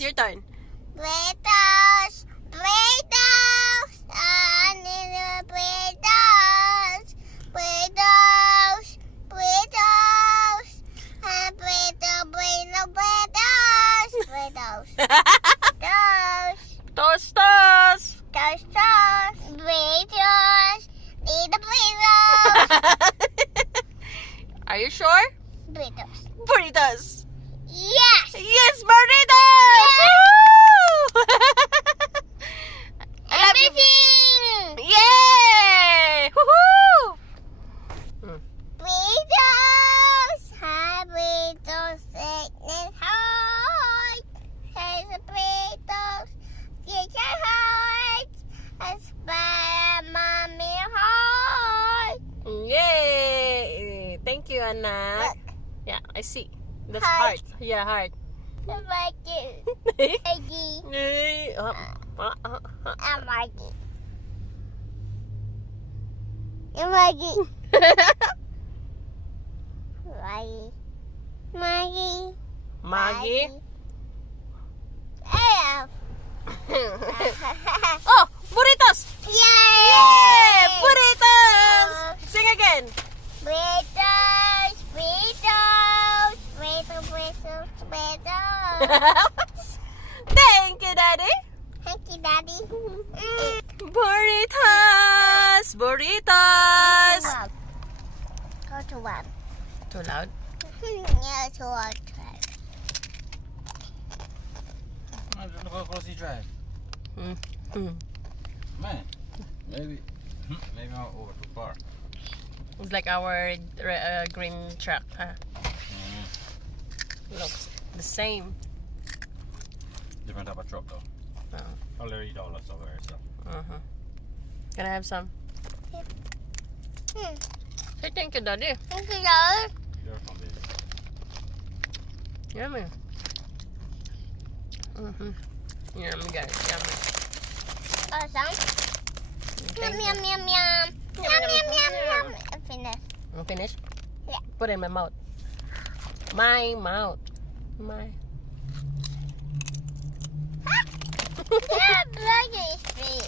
Your turn. Burritos. Burritos. I need a burritos. Burritos. Burritos. Burritos. Burritos. Burritos. Burritos. Toast. Toast. Burritos. Need the burritos. Are you sure? Burritos. Burritos. Yes. Yes, burritos! Woo! I love you. Everything. Yay! Woohoo! Burritos. Hi, burritos. Sickness heart. Here's the burritos. Teacher heart. Aspire mommy heart. Yay! Thank you, Anak. Look. Yeah, I see. That's Heart. heart. Yeah, heart. I like it. Eggy. uh, I like it. I like it. Maggie. Maggie. Maggie. F. Oh, burritos! Yay! Yay! Burritos! Sing again. Burritos. Burritos. Burritos. Burritos. Burritos. Thank you, Daddy. Thank you, Daddy. Burritos! Burritos! Go to one. Too loud? Yeah, to one. Look how close he drive. Man, maybe I'm over too far. It's like our green truck, huh? Looks the same. Different type of truck though. Already dollars over here, so. Can I have some? Say thank you, Daddy. Thank you, Daddy. You're from baby. Yummy. Yummy, guys. Yummy. Awesome. Yum, Thank you. yum, yum, yum. Yum, yum, yum, yum. Finish. You finish? Yeah. Put it in my mouth. My mouth. My. Yeah, burger is free.